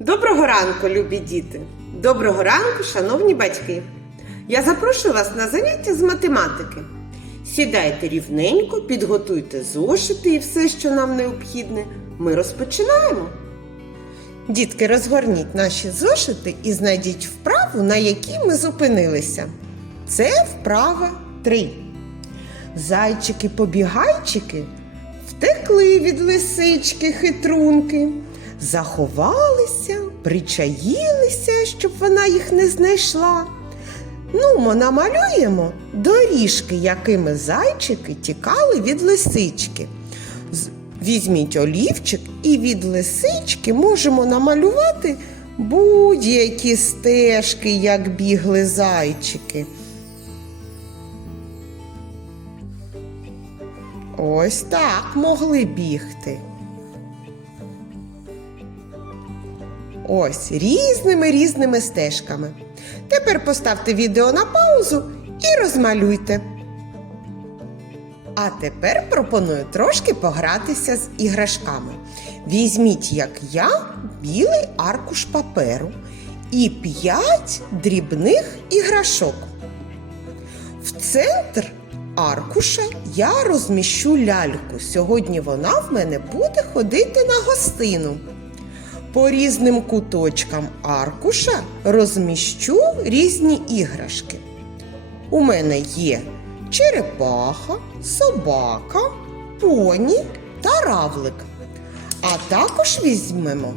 Доброго ранку, любі діти! Доброго ранку, шановні батьки! Я запрошую вас на заняття з математики. Сідайте рівненько, підготуйте зошити і все, що нам необхідне. Ми розпочинаємо. Дітки, розгорніть наші зошити і знайдіть вправу, на якій ми зупинилися. Це вправа 3. Зайчики-побігайчики втекли від лисички хитрунки, заховалися, причаїлися, щоб вона їх не знайшла. Ну, ми намалюємо доріжки, якими зайчики тікали від лисички. Візьміть олівчик і від лисички можемо намалювати будь-які стежки, як бігли зайчики. Ось так могли бігти. Ось різними різними стежками. Тепер поставте відео на паузу і розмалюйте. А тепер пропоную трошки погратися з іграшками. Візьміть, як я, білий аркуш паперу і п'ять дрібних іграшок. В центр аркуша я розміщу ляльку. Сьогодні вона в мене буде ходити на гостину. По різним куточкам аркуша розміщу різні іграшки. У мене є черепаха, собака, поні та равлик. А також візьмемо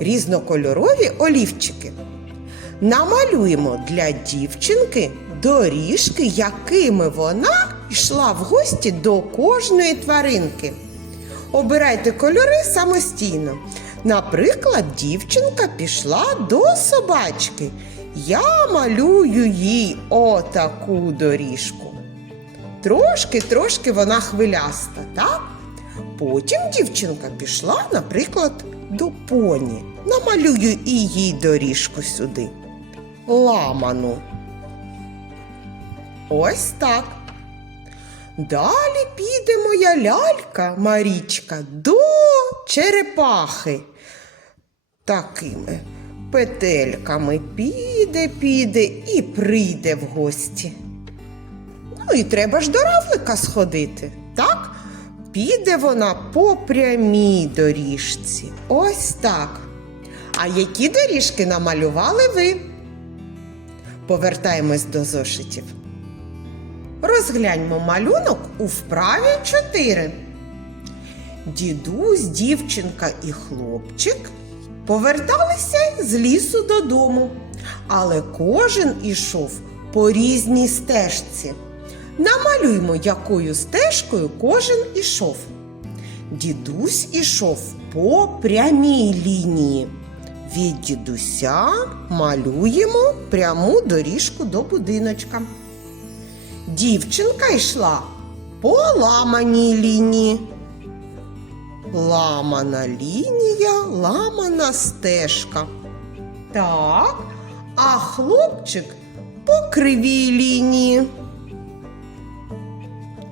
різнокольорові олівчики. Намалюємо для дівчинки доріжки, якими вона йшла в гості до кожної тваринки. Обирайте кольори самостійно. Наприклад, дівчинка пішла до собачки. Я малюю їй отаку доріжку. Трошки-трошки вона хвиляста, так? Потім дівчинка пішла, наприклад, до поні. Намалюю і їй доріжку сюди. Ламану. Ось так. Далі піде моя лялька Марічка до черепахи. Такими петельками піде, піде і прийде в гості. Ну і треба ж до равлика сходити, так? Піде вона по прямій доріжці. Ось так. А які доріжки намалювали ви? Повертаємось до зошитів. Розгляньмо малюнок у вправі 4. Дідусь, дівчинка і хлопчик поверталися з лісу додому, але кожен ішов по різній стежці. Намалюймо, якою стежкою кожен ішов. Дідусь ішов по прямій лінії. Від дідуся малюємо пряму доріжку до будиночка. Дівчинка йшла по ламаній лінії. Ламана лінія, ламана стежка. Так, а хлопчик по кривій лінії.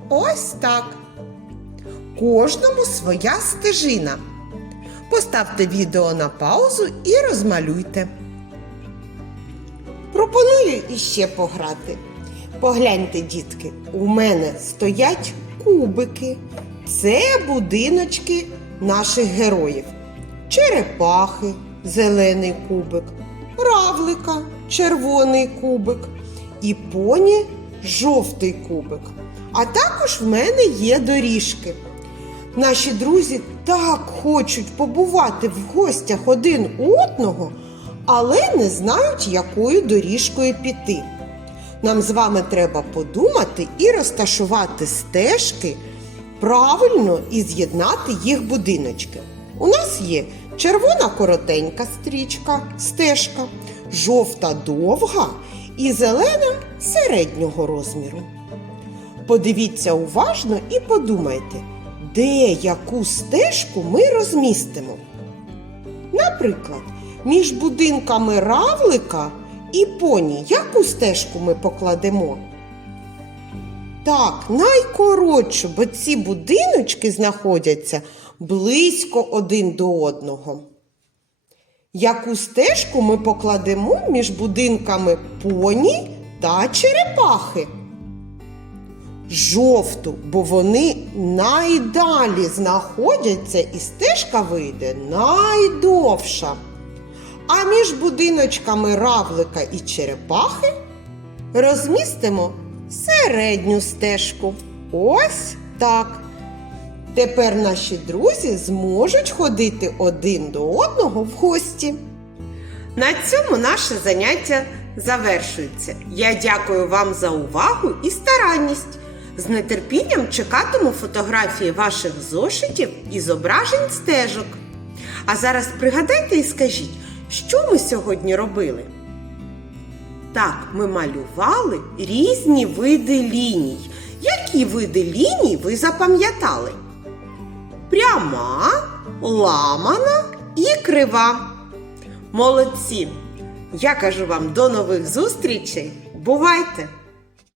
Ось так. Кожному своя стежина. Поставте відео на паузу і розмалюйте. Пропоную іще пограти. Погляньте, дітки, у мене стоять кубики. Це будиночки наших героїв. Черепахи, зелений кубик, равлика, червоний кубик і поні жовтий кубик. А також в мене є доріжки. Наші друзі так хочуть побувати в гостях один у одного, але не знають, якою доріжкою піти. Нам з вами треба подумати і розташувати стежки правильно і з'єднати їх будиночки. У нас є червона коротенька стрічка, стежка, жовта довга і зелена середнього розміру. Подивіться уважно і подумайте, де яку стежку ми розмістимо. Наприклад, між будинками равлика і поні яку стежку ми покладемо? Так, найкоротшу, бо ці будиночки знаходяться близько один до одного. яку стежку ми покладемо між будинками поні та черепахи? Жовту, бо вони найдалі знаходяться і стежка вийде найдовша. А між будиночками равлика і черепахи розмістимо середню стежку. Ось так. Тепер наші друзі зможуть ходити один до одного в гості. На цьому наше заняття завершується. Я дякую вам за увагу і старанність. З нетерпінням чекатиму фотографії ваших зошитів і зображень стежок. А зараз пригадайте і скажіть, що ми сьогодні робили? Так, ми малювали різні види ліній. Які види ліній ви запам'ятали? Пряма, ламана і крива. Молодці! Я кажу вам до нових зустрічей. Бувайте!